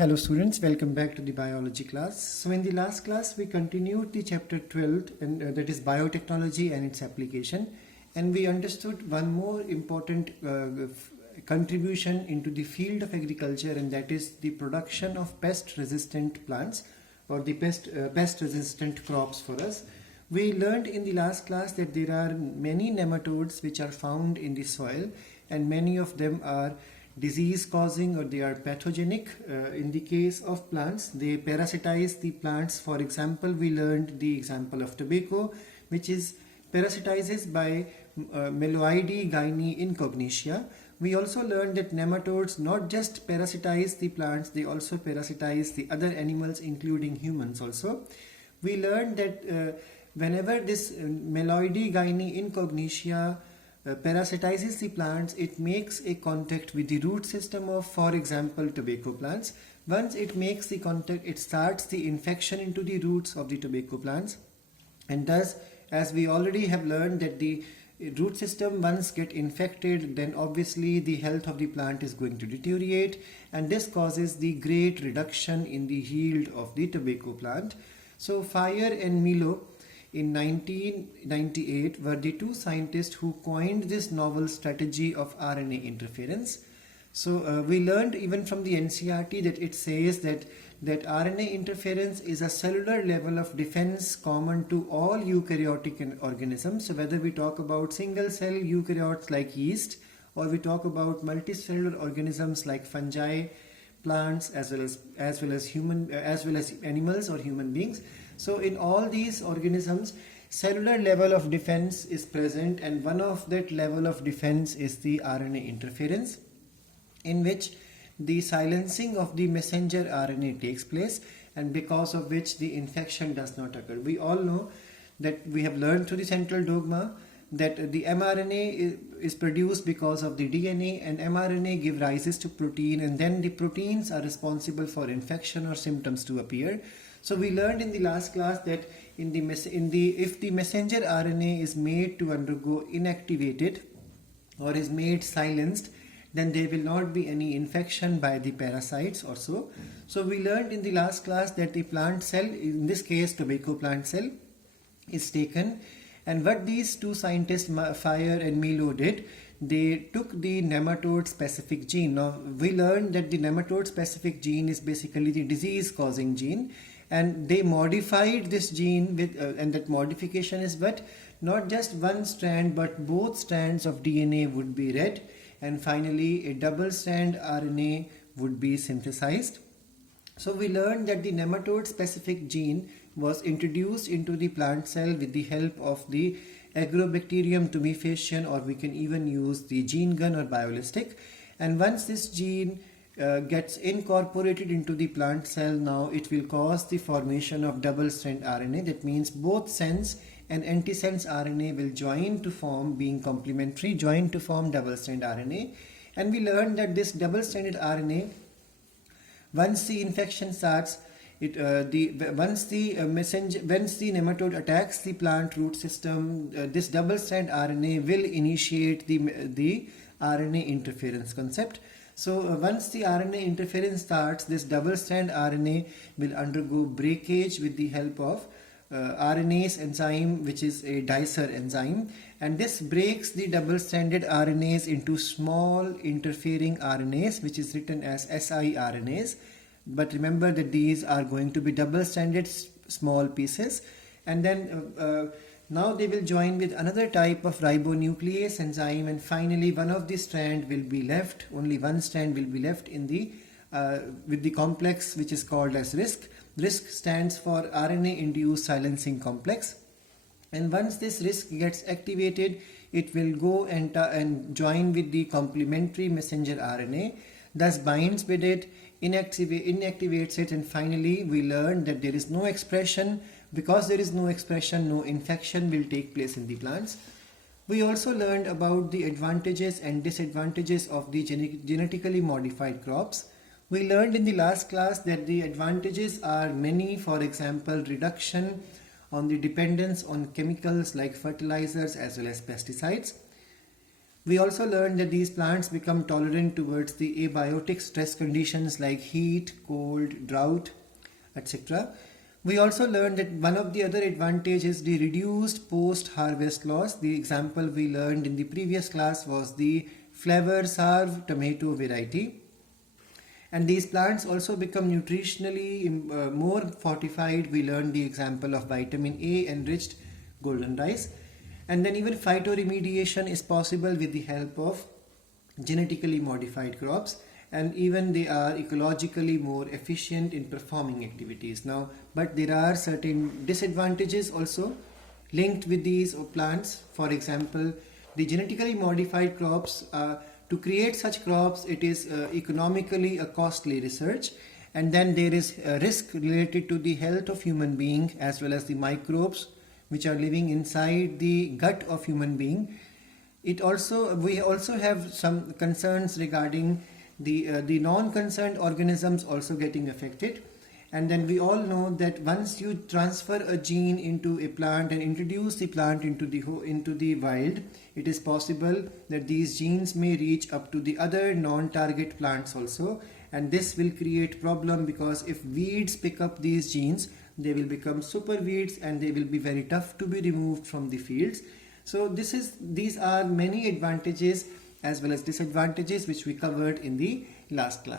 Hello students, welcome back to the biology class. So in the last class we continued the chapter 12 and that is biotechnology and its application, and we understood one more important contribution into the field of agriculture, and that is the production of pest resistant plants or the pest resistant crops for us. We learned in the last class that there are many nematodes which are found in the soil, and many of them are disease causing or they are pathogenic. In the case of plants, they parasitize the plants. For example, we learned the example of tobacco, which is parasitizes by Meloidae gynae incognitia. We also learned that nematodes not just parasitize the plants, they also parasitize the other animals including humans also. We learned that whenever this Meloidae gynae incognitia parasitizes the plants, it makes a contact with the root system of, for example, tobacco plants. Once it makes the contact, it starts the infection into the roots of the tobacco plants, and thus, as we already have learned, that the root system once get infected, then obviously the health of the plant is going to deteriorate, and this causes the great reduction in the yield of the tobacco plant. So Fire and Milo in 1998 were the two scientists who coined this novel strategy of RNA interference. So we learned even from the NCERT that it says that RNA interference is a cellular level of defense common to all eukaryotic organisms. So whether we talk about single cell eukaryotes like yeast, or we talk about multicellular organisms like fungi, plants, as well as animals or human beings. So in all these organisms, cellular level of defense is present, and one of that level of defense is the RNA interference, in which the silencing of the messenger RNA takes place, and because of which the infection does not occur. We all know that we have learned through the central dogma that the mRNA is produced because of the DNA, and mRNA give rises to protein, and then the proteins are responsible for infection or symptoms to appear. So we learned in the last class that if the messenger RNA is made to undergo inactivated or is made silenced, then there will not be any infection by the parasites or so. So we learned in the last class that the plant cell, in this case tobacco plant cell, is taken, and what these two scientists, Fire and Milo, did, they took the nematode specific gene. Now we learned that the nematode specific gene is basically the disease causing gene, and they modified this gene with and that modification is what, not just one strand but both strands of DNA would be read, and finally a double strand RNA would be synthesized. So we learned that the nematode specific gene was introduced into the plant cell with the help of the Agrobacterium tumefaciens, or we can even use the gene gun or biolistic. And once this gene gets incorporated into the plant cell, now it will cause the formation of double strand RNA. That means both sense and antisense RNA will join to form, being complementary, join to form double strand RNA. And we learned that this double stranded RNA, once the infection starts, once the nematode attacks the plant root system, this double strand RNA will initiate the RNA interference concept. So once the RNA interference starts, this double strand RNA will undergo breakage with the help of RNase enzyme, which is a dicer enzyme, and this breaks the double stranded RNAs into small interfering RNAs, which is written as siRNAs. But remember that these are going to be double stranded small pieces, and then now they will join with another type of ribonuclease enzyme, and finally one of the strand will be left, only one strand will be left in the with the complex which is called as RISC. RISC stands for RNA induced silencing complex, and once this RISC gets activated, it will go and join with the complementary messenger RNA, thus binds with it, inactivates it, and finally we learn that there is no expression. Because there is no expression, no infection will take place in the plants. We also learned about the advantages and disadvantages of the genetically modified crops. We learned in the last class that the advantages are many. For example, reduction on the dependence on chemicals like fertilizers as well as pesticides. We also learned that these plants become tolerant towards the abiotic stress conditions like heat, cold, drought, etc. We also learned that one of the other advantages is the reduced post-harvest loss. The example we learned in the previous class was the Flavor Sarv tomato variety. And these plants also become nutritionally more fortified. We learned the example of vitamin A enriched golden rice. And then even phytoremediation is possible with the help of genetically modified crops, and even they are ecologically more efficient in performing activities. Now, but there are certain disadvantages also linked with these plants. For example, the genetically modified crops, to create such crops, it is economically a costly research, and then there is a risk related to the health of human being as well as the microbes which are living inside the gut of human being. We also have some concerns regarding the non-concerned organisms also getting affected. And then we all know that once you transfer a gene into a plant and introduce the plant into the wild, it is possible that these genes may reach up to the other non-target plants also, and this will create problem, because if weeds pick up these genes, they will become super weeds and they will be very tough to be removed from the fields. So these are many advantages as well as disadvantages which we covered in the last class.